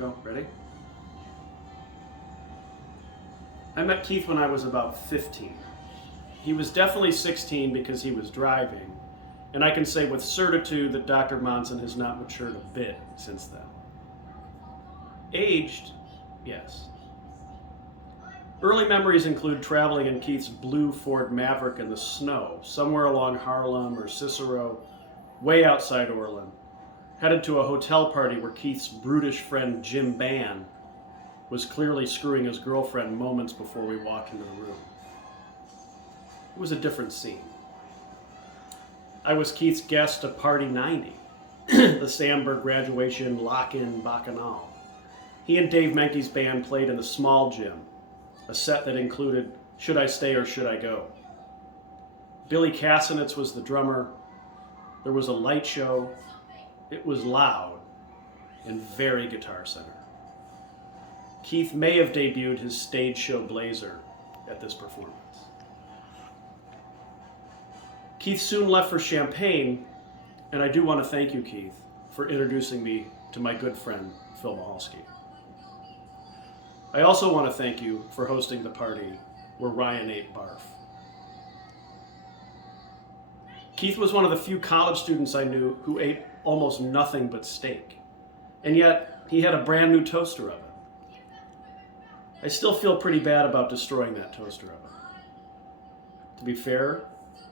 Go. Ready? I met Keith when I was about 15. He was definitely 16 because he was driving, and I can say with certitude that Dr. Monson has not matured a bit since then. Aged, yes. Early memories include traveling in Keith's blue Ford Maverick in the snow, somewhere along Harlem or Cicero, way outside Orland, headed to a hotel party where Keith's brutish friend Jim Bann was clearly screwing his girlfriend moments before we walked into the room. It was a different scene. I was Keith's guest at Party 90, the Sandberg graduation lock-in bacchanal. He and Dave Menke's band played in the small gym, a set that included Should I Stay or Should I Go? Billy Kassenitz was the drummer. There was a light show. It was loud and very guitar-centered. Keith may have debuted his stage show Blazer at this performance. Keith soon left for Champaign, and I do want to thank you, Keith, for introducing me to my good friend, Phil Mahalski. I also want to thank you for hosting the party where Ryan ate barf. Keith was one of the few college students I knew who ate almost nothing but steak, and yet he had a brand new toaster oven. I still feel pretty bad about destroying that toaster oven. To be fair,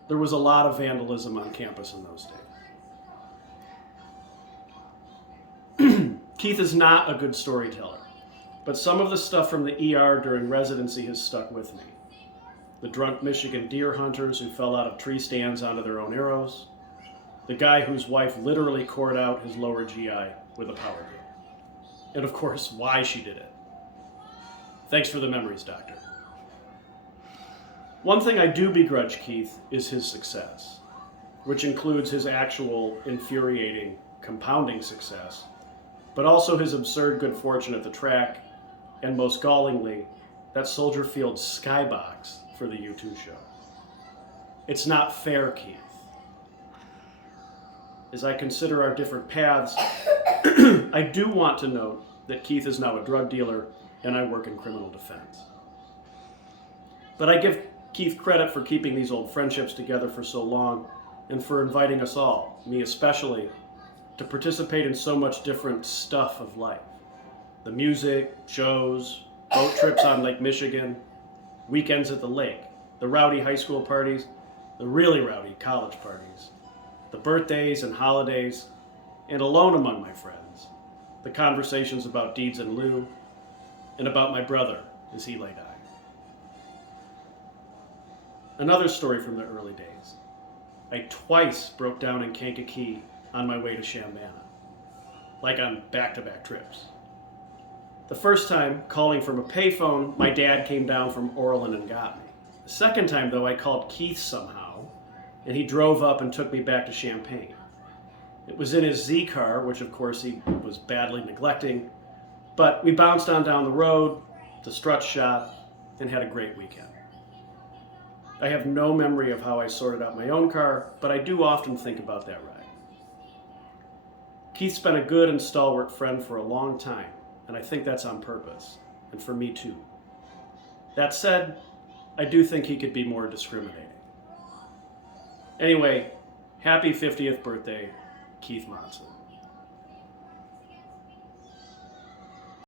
there was a lot of vandalism on campus in those days. Keith is not a good storyteller, but some of the stuff from the ER during residency has stuck with me. The drunk Michigan deer hunters who fell out of tree stands onto their own arrows, the guy whose wife literally cored out his lower GI with a power drill, and of course, why she did it. Thanks for the memories, Doctor. One thing I do begrudge Keith is his success, which includes his actual infuriating, compounding success, but also his absurd good fortune at the track, and most gallingly, that Soldier Field skybox for the U2 show. It's not fair, Keith. As I consider our different paths, I do want to note that Keith is now a drug dealer and I work in criminal defense. But I give Keith credit for keeping these old friendships together for so long and for inviting us all, me especially, to participate in so much different stuff of life. The music, shows, boat trips on Lake Michigan, weekends at the lake, the rowdy high school parties, the really rowdy college parties, the birthdays and holidays, and alone among my friends, the conversations about Deeds and Lou, and about my brother as he lay dying. Another story from the early days. I twice broke down in Kankakee on my way to Chambana, like on back-to-back trips. The first time, calling from a payphone, my dad came down from Orland and got me. The second time, though, I called Keith somehow, and he drove up and took me back to Champaign. It was in his Z car, which of course he was badly neglecting, but we bounced on down the road, the strut shop, and had a great weekend. I have no memory of how I sorted out my own car, but I do often think about that ride. Keith's been a good and stalwart friend for a long time, and I think that's on purpose, and for me too. That said, I do think he could be more discriminating. Anyway, happy 50th birthday, Keith Monson.